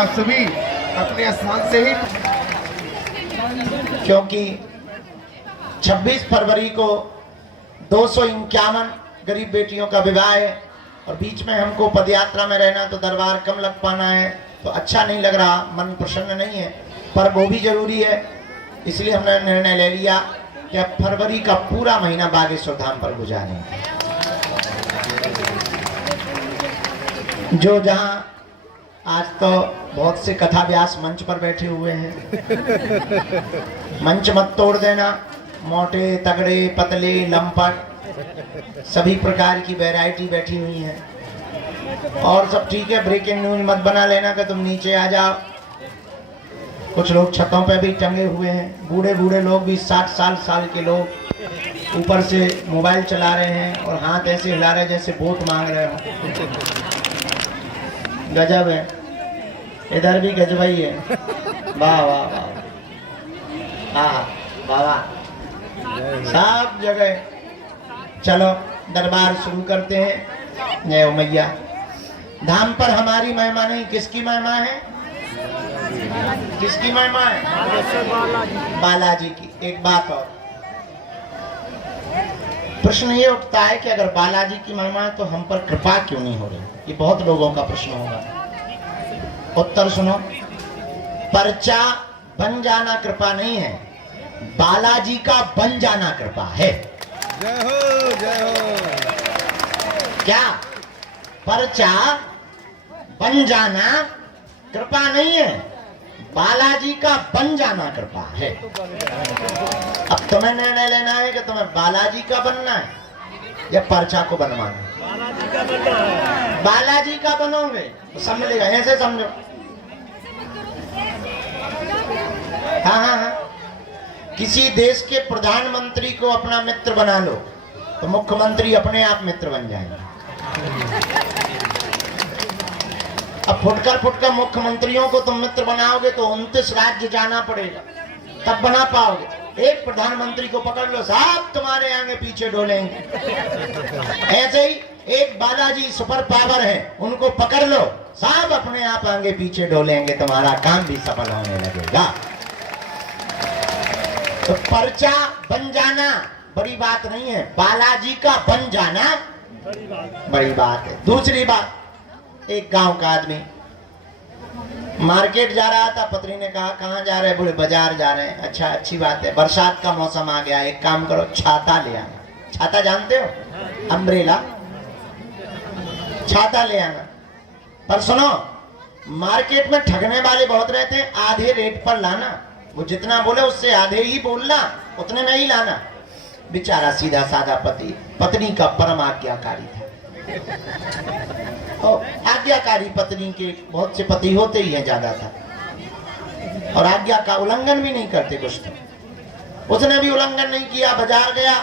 आप सभी अपने स्थान से ही, क्योंकि 26 फरवरी को 251 गरीब बेटियों का विवाह है और बीच में हमको पदयात्रा में रहना, तो दरबार कम लग पाना है, तो अच्छा नहीं लग रहा, मन प्रसन्न नहीं है, पर वो भी जरूरी है। इसलिए हमने निर्णय ले लिया कि अब फरवरी का पूरा महीना बागेश्वर धाम पर गुजारेंगे। जो जहां आज तो बहुत से कथा व्यास मंच पर बैठे हुए हैं, मंच मत तोड़ देना। मोटे, तगड़े, पतले, लंपट, सभी प्रकार की वैरायटी बैठी हुई है और सब ठीक है। ब्रेकिंग न्यूज मत बना लेना कि तुम नीचे आ जाओ। कुछ लोग छतों पे भी टंगे हुए हैं, बूढ़े बूढ़े लोग भी, 60 साल के लोग ऊपर से मोबाइल चला रहे हैं और हाथ ऐसे हिला रहे जैसे वोट मांग रहे हो। गजब है, इधर भी गजब ही है। वाह वाह वाह, हाँ वाह वाह, सब जगह। चलो दरबार शुरू करते हैं। जय हो मैया। धाम पर हमारी महिमा नहीं, किसकी महिमा है? किसकी महिमा है? बालाजी की। एक बात और, प्रश्न ये उठता है कि अगर बालाजी की महिमा है तो हम पर कृपा क्यों नहीं हो रही? ये बहुत लोगों का प्रश्न होगा। उत्तर सुनो, पर्चा बन जाना कृपा नहीं है, बालाजी का बन जाना कृपा है। जय हो जय हो। क्या? पर्चा बन जाना कृपा नहीं है, बालाजी का बन जाना कृपा है। अब तुम्हें निर्णय लेना है कि तुम्हें बालाजी का बनना है या पर्चा को बनवाना है। बालाजी का बनोगे तो सब मिलेगा, ऐसे समझो। हाँ हाँ हाँ, किसी देश के प्रधानमंत्री को अपना मित्र बना लो तो मुख्यमंत्री अपने आप मित्र बन जाएंगे। अब फुटकर मुख्यमंत्रियों को तुम मित्र बनाओगे तो 29 राज्य जाना पड़ेगा, तब बना पाओगे। एक प्रधानमंत्री को पकड़ लो, साहब तुम्हारे आगे पीछे डोलेंगे। ऐसे ही एक बालाजी सुपर पावर है, उनको पकड़ लो, साहब अपने आप आगे पीछे डोलेंगे, तुम्हारा काम भी सफल होने लगेगा। तो पर्चा बन जाना बड़ी बात नहीं है, बालाजी का बन जाना बड़ी बात है। दूसरी बात, एक गांव का आदमी मार्केट जा रहा था, पत्नी ने कहा कहाँ जा रहे? बोले बाजार जा रहे हैं। अच्छा, अच्छी बात है, बरसात का मौसम आ गया, एक काम करो, छाता ले आना। छाता जानते हो? अम्ब्रेला, छाता ले आना। पर सुनो, मार्केट में ठगने वाले बहुत रहते हैं, आधे रेट पर लाना। वो जितना बोले उससे आधे ही बोलना, उतने में ही लाना। बेचारा सीधा साधा पति, पत्नी का परम आज्ञाकारी था। और आज्ञाकारी पत्नी के बहुत से पति होते ही हैं ज्यादा था, और आज्ञा का उल्लंघन भी नहीं करते कुछ तो। उसने भी उल्लंघन नहीं किया, बाजार गया,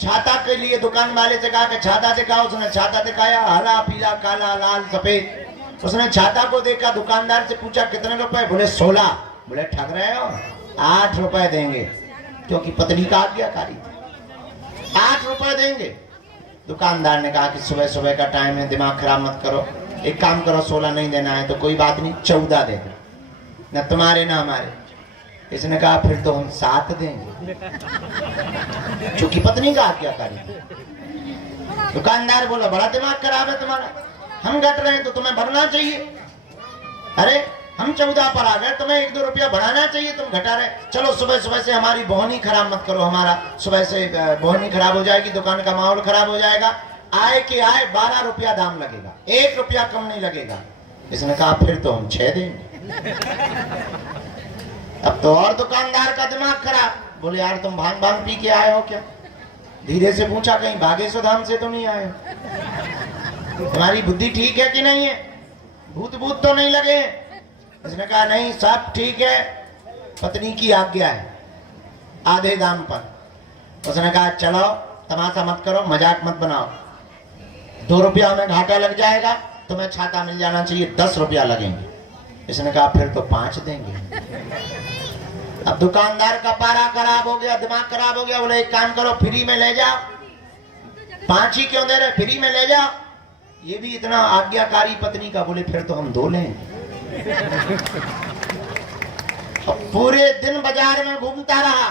छाता के लिए दुकान वाले से कहा कि छाता दिखाओ। उसने छाता दिखाया, हरा पीला काला लाल सफेद। उसने छाता को देखा, दुकानदार से पूछा कितने रुपए? बोले 16। बोले ठग रहे हो, 8 रुपए देंगे, क्योंकि पत्नी का आज्ञाकारी था। 8 रुपए देंगे। दुकानदार ने कहा कि सुबह सुबह का टाइम है, दिमाग खराब मत करो, एक काम करो, 16 नहीं देना है तो कोई बात नहीं, 14 दे दो, न तुम्हारे ना हमारे। इसने कहा फिर तो हम 7 देंगे, क्योंकि पत्नी का आज्ञाकारी था। दुकानदार बोला बड़ा दिमाग खराब है तुम्हारा, हम घट रहे हैं तो तुम्हें भरना चाहिए। अरे हम 14 पर आ गए, तुम्हें 1-2 रुपया बढ़ाना चाहिए, तुम घटा रहे। चलो सुबह सुबह से हमारी बोहनी खराब मत करो, हमारा सुबह से बोहनी खराब हो जाएगी, दुकान का माहौल खराब हो जाएगा। आए के आए 12 रुपया दाम लगेगा, 1 रुपया कम नहीं लगेगा। इसने कहा फिर तो हम 6 देंगे। अब तो और दुकानदार का दिमाग खराब। बोले यार तुम भांग पी के आए हो क्या? धीरे से पूछा, कहीं बागेश्वर धाम से तो नहीं आए हो? तुम्हारी बुद्धि ठीक है कि नहीं है? भूत तो नहीं लगे? उसने कहा नहीं, सब ठीक है, पत्नी की आज्ञा है, आधे दाम पर। उसने कहा चलो तमाशा मत करो, मजाक मत बनाओ, 2 रुपया हमें घाटा लग जाएगा, तुम्हें छाता मिल जाना चाहिए, 10 रुपया लगेंगे। इसने कहा फिर तो 5 देंगे। अब दुकानदार का पारा खराब हो गया, दिमाग खराब हो गया। बोले एक काम करो, फ्री में ले जाओ। 5 ही क्यों दे रहे, फ्री में ले जाओ। ये भी इतना आज्ञाकारी पत्नी का। बोले फिर तो हम 2 लें। और पूरे दिन बाजार में घूमता रहा,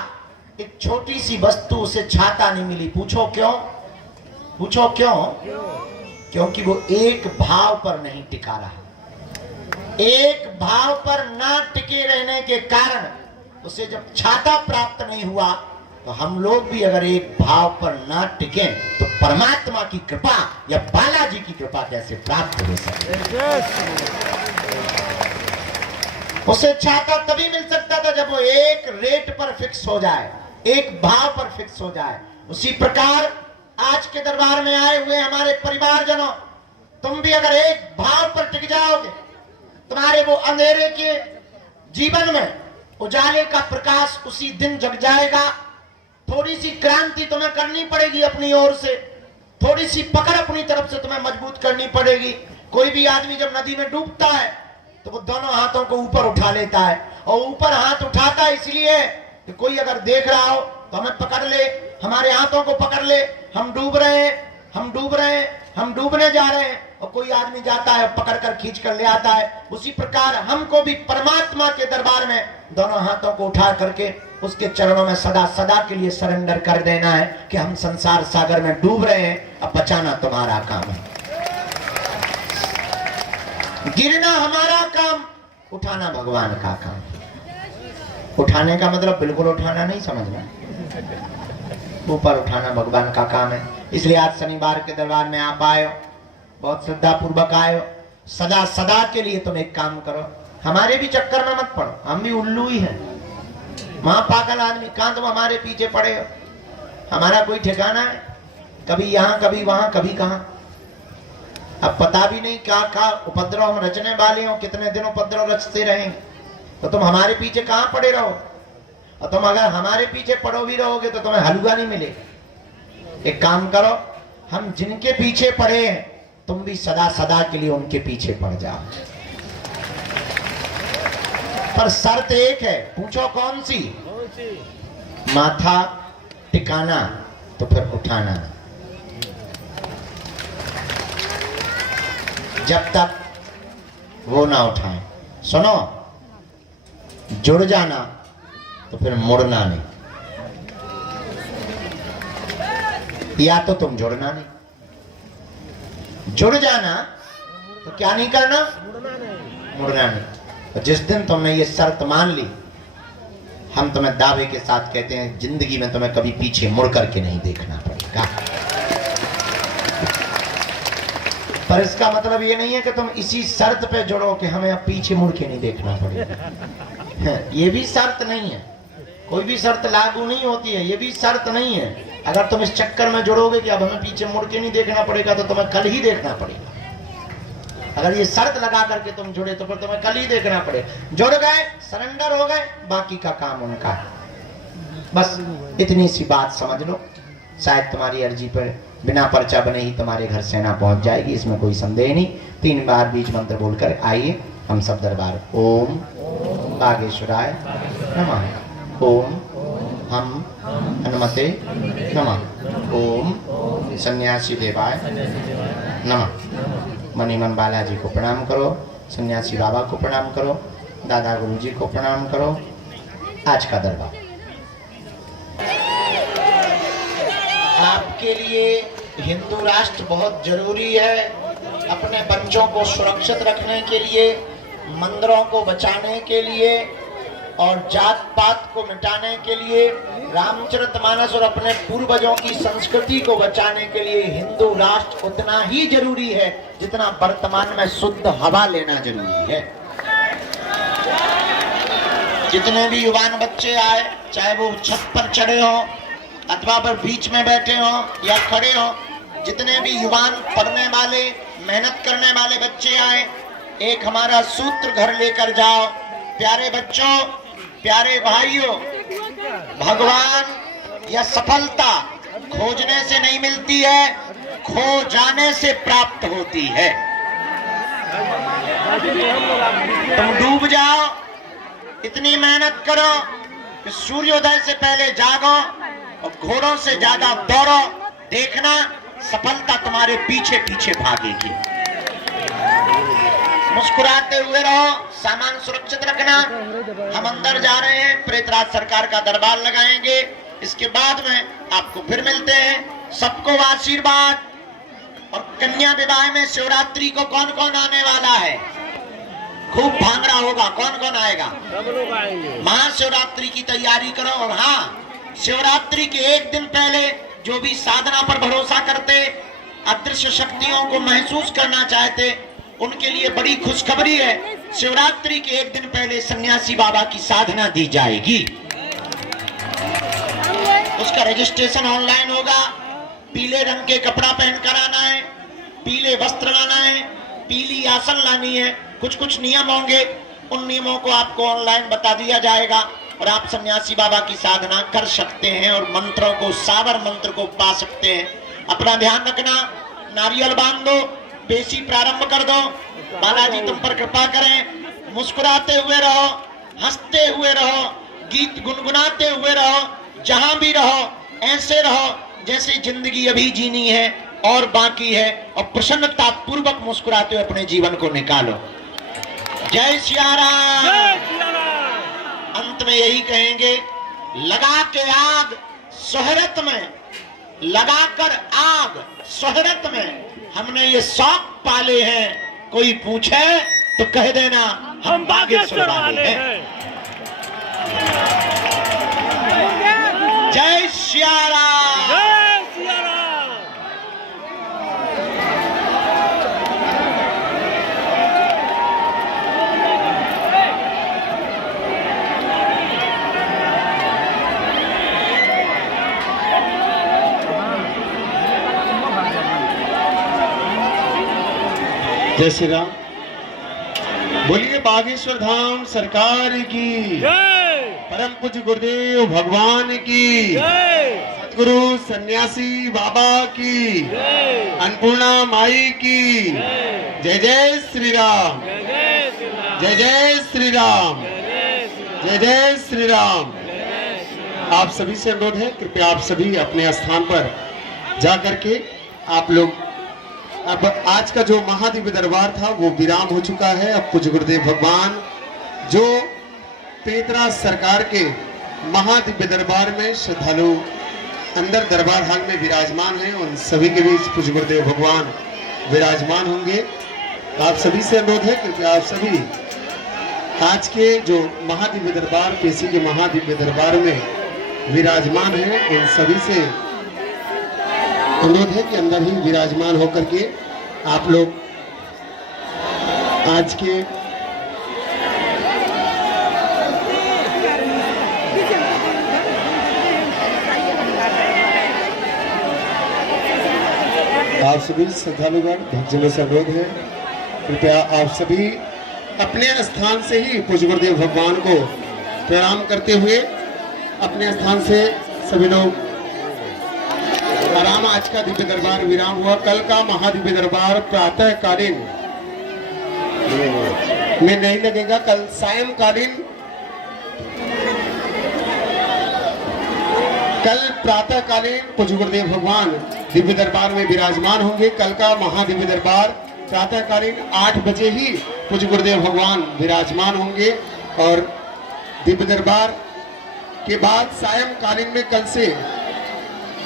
एक छोटी सी वस्तु उसे छाता नहीं मिली। पूछो क्यों? पूछो क्यों? क्योंकि वो एक भाव पर नहीं टिका रहा। एक भाव पर ना टिके रहने के कारण उसे जब छाता प्राप्त नहीं हुआ, तो हम लोग भी अगर एक भाव पर ना टिके तो परमात्मा की कृपा या बालाजी की कृपा कैसे प्राप्त हो सकती? उसे छाता तभी मिल सकता था जब वो एक रेट पर फिक्स हो जाए, एक भाव पर फिक्स हो जाए। उसी प्रकार आज के दरबार में आए हुए हमारे परिवारजनों, तुम भी अगर एक भाव पर टिक जाओगे, तुम्हारे वो अंधेरे के जीवन में उजाले का प्रकाश उसी दिन जग जाएगा। थोड़ी सी क्रांति तुम्हें करनी पड़ेगी अपनी ओर से, थोड़ी सी पकड़ अपनी तरफ से तुम्हें मजबूत करनी पड़ेगी। कोई भी आदमी जब नदी में डूबता है तो वो दोनों हाथों को ऊपर उठा लेता है, और ऊपर हाथ उठाता है इसलिए कि कोई अगर देख रहा हो तो हमें पकड़ ले, हमारे हाथों को पकड़ ले, हम डूब रहे हैं, हम डूब रहे हैं, हम डूबने जा रहे हैं, और कोई आदमी जाता है पकड़ कर खींच कर ले आता है। उसी प्रकार हमको भी परमात्मा के दरबार में दोनों हाथों को उठा करके उसके चरणों में सदा सदा के लिए सरेंडर कर देना है कि हम संसार सागर में डूब रहे हैं, अब बचाना तुम्हारा काम है, गिरना हमारा काम, उठाना भगवान का काम। उठाने का मतलब बिल्कुल उठाना नहीं समझना, ऊपर उठाना भगवान का काम है। इसलिए आज शनिवार के दरबार में आप आए हो, बहुत श्रद्धा पूर्वक आए हो। सदा सदा के लिए तुम एक काम करो, हमारे भी चक्कर में मत पड़ो, हम भी उल्लू ही हैं, वहां पागल आदमी। कहां तुम हमारे पीछे पड़े हो? हमारा कोई ठिकाना है? कभी यहाँ कभी वहां कभी कहां। अब पता भी नहीं क्या क्या उपद्रव हम रचने वाले हो, कितने दिन उपद्रव रचते रहेंगे। तो तुम हमारे पीछे कहां पड़े रहो, और तुम अगर हमारे पीछे पड़ो भी रहोगे तो तुम्हें हलवा नहीं मिलेगा। एक काम करो, हम जिनके पीछे पड़े हैं तुम भी सदा सदा के लिए उनके पीछे पड़ जाओ। पर शर्त एक है, पूछो कौन सी? माथा टिकाना तो फिर उठाना। जब तक वो ना उठाए, सुनो, जुड़ जाना तो फिर मुड़ना नहीं, या तो तुम जुड़ना नहीं, जुड़ जाना तो क्या नहीं करना, मुड़ना नहीं। तो जिस दिन तुमने ये शर्त मान ली, हम तुम्हें दावे के साथ कहते हैं जिंदगी में तुम्हें कभी पीछे मुड़ करके नहीं देखना पड़ेगा। पर इसका मतलब ये नहीं है कि तुम इसी शर्त पे जुड़ो कि हमें अब पीछे मुड़ के नहीं देखना पड़ेगा। ये भी शर्त नहीं है, कोई भी शर्त लागू नहीं होती है, ये भी शर्त नहीं है। अगर तुम इस चक्कर में जुड़ोगे कि अब हमें पीछे मुड़ के नहीं देखना पड़ेगा, तो तुम्हें कल ही देखना पड़ेगा। अगर ये शर्त लगा करके तुम जुड़े तो फिर तुम्हें कल ही देखना पड़ेगा। जुड़ गए, सरेंडर हो गए, बाकी का काम उनका है। बस इतनी सी बात समझ लो, शायद तुम्हारी अर्जी पर बिना पर्चा बने ही तुम्हारे घर सेना पहुंच जाएगी, इसमें कोई संदेह नहीं। 3 बार बीज मंत्र बोलकर आइए हम सब दरबार। ओम बागेश्वराय नमः, ओम हम हनुमते नमः, ओम सन्यासी देवाय नमः। मनी मन बालाजी को प्रणाम करो, सन्यासी बाबा को प्रणाम करो, दादा गुरुजी को प्रणाम करो। आज का दरबार आपके लिए हिंदू राष्ट्र बहुत जरूरी है। अपने बच्चों को सुरक्षित रखने के लिए, मंदिरों को बचाने के लिए और जात पात को मिटाने के लिए, रामचरितमानस और अपने पूर्वजों की संस्कृति को बचाने के लिए हिंदू राष्ट्र उतना ही जरूरी है जितना वर्तमान में शुद्ध हवा लेना जरूरी है। जितने भी युवान बच्चे आए, चाहे वो छत पर चढ़े हो अथवा पर बीच में बैठे हो या खड़े हो, जितने भी युवान पढ़ने वाले, मेहनत करने वाले बच्चे आए, एक हमारा सूत्र घर लेकर जाओ। प्यारे बच्चों, प्यारे भाइयों, भगवान या सफलता खोजने से नहीं मिलती है, खो जाने से प्राप्त होती है। तुम डूब जाओ, इतनी मेहनत करो कि सूर्योदय से पहले जागो और घोड़ों से ज्यादा दौड़ो, देखना सफलता तुम्हारे पीछे पीछे भागेगी। मुस्कुराते हुए रहो, सामान सुरक्षित रखना। हम अंदर जा रहे हैं, प्रेतराज सरकार का दरबार लगाएंगे, इसके बाद में आपको फिर मिलते हैं। सबको आशीर्वाद। और कन्या विवाह में शिवरात्रि को कौन कौन आने वाला है? खूब भांगड़ा होगा। कौन कौन आएगा? सब लोग आएंगे। महाशिवरात्रि की तैयारी करो। और हाँ, शिवरात्रि के एक दिन पहले जो भी साधना पर भरोसा करते, अदृश्य शक्तियों को महसूस करना चाहते, उनके लिए बड़ी खुशखबरी है। शिवरात्रि के एक दिन पहले सन्यासी बाबा की साधना दी जाएगी। उसका रजिस्ट्रेशन ऑनलाइन होगा। पीले रंग के कपड़ा पहनकर आना है, पीले वस्त्र लाना है, पीली आसन लानी है। कुछ कुछ नियम होंगे, उन नियमों को आपको ऑनलाइन बता दिया जाएगा और आप सन्यासी बाबा की साधना कर सकते हैं और मंत्रों को, सावर मंत्र को पा सकते हैं। अपना ध्यान रखना। नारियल बांध दो, पेशी प्रारंभ कर दो। बालाजी तुम पर कृपा करें। मुस्कुराते हुए रहो, हंसते हुए रहो, गीत गुनगुनाते हुए रहो। जहां भी रहो ऐसे रहो जैसे जिंदगी अभी जीनी है और बाकी है, और प्रसन्नता पूर्वक मुस्कुराते हुए अपने जीवन को निकालो। जय सिया राम। अंत में यही कहेंगे, लगा के आग शोहरत में, लगाकर आग शोहरत में हमने ये शौक पाले हैं। कोई पूछे तो कह देना हम बागेश्वर वाले हैं। जय सिया राम। जय सिया राम। जय श्री राम। बोलिए बागेश्वर धाम सरकार की, जय। परम पूज्य गुरुदेव भगवान की, जय। सतगुरु सन्यासी बाबा की, जय। अन्नपूर्णा माई की। जय। जय जय श्री राम। जय जय श्री राम। जय जय श्री राम। जय जय श्री राम। जय जय श्री राम। जय श्री राम। आप सभी से अनुरोध है, कृपया आप सभी अपने स्थान पर जा करके आप लोग, अब आज का जो महादिव्य दरबार था वो विराम हो चुका है। अब पूज्य गुरुदेव भगवान जो प्रेतराज सरकार के महादिव्य दरबार में श्रद्धालु अंदर दरबार हाल में विराजमान हैं, उन सभी के बीच पूज्य गुरुदेव भगवान विराजमान होंगे। आप सभी से अनुरोध है, कृपया आप सभी आज के जो महादिव्य दरबार, पेशी के महादिव्य दरबार में विराजमान हैं, उन सभी से अनुरोध है कि अंदर ही विराजमान होकर के आप लोग आज के आप सभी श्रद्धालुगण भक्तजनों से अनुरोध है, कृपया आप सभी अपने स्थान से ही पूज्य गुरुदेव भगवान को प्रणाम करते हुए अपने स्थान से सभी लोग आराम। आज का दिव्य दरबार विराम हुआ। कल का महादिव्य दरबार प्रातःकालीन में नहीं लगेगा, कल सायंकालीन, कल प्रातःकालीन पूज्य गुरुदेव भगवान दिव्य दरबार में विराजमान होंगे। कल का महादिव्य दरबार प्रातःकालीन 8 बजे ही पूज्य गुरुदेव भगवान विराजमान होंगे और दिव्य दरबार के बाद सायंकालीन में कल से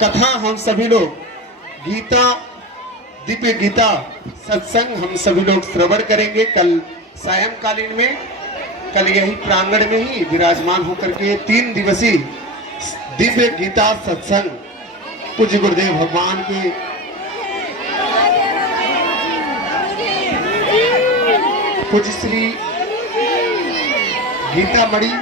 कथा हम सभी लोग, गीता, दिव्य गीता सत्संग हम सभी लोग श्रवण करेंगे। कल सायंकालीन में, कल यही प्रांगण में ही विराजमान होकर के 3 दिवसीय दिव्य गीता सत्संग पूज्य गुरुदेव भगवान के पूज्य श्री गीता मणि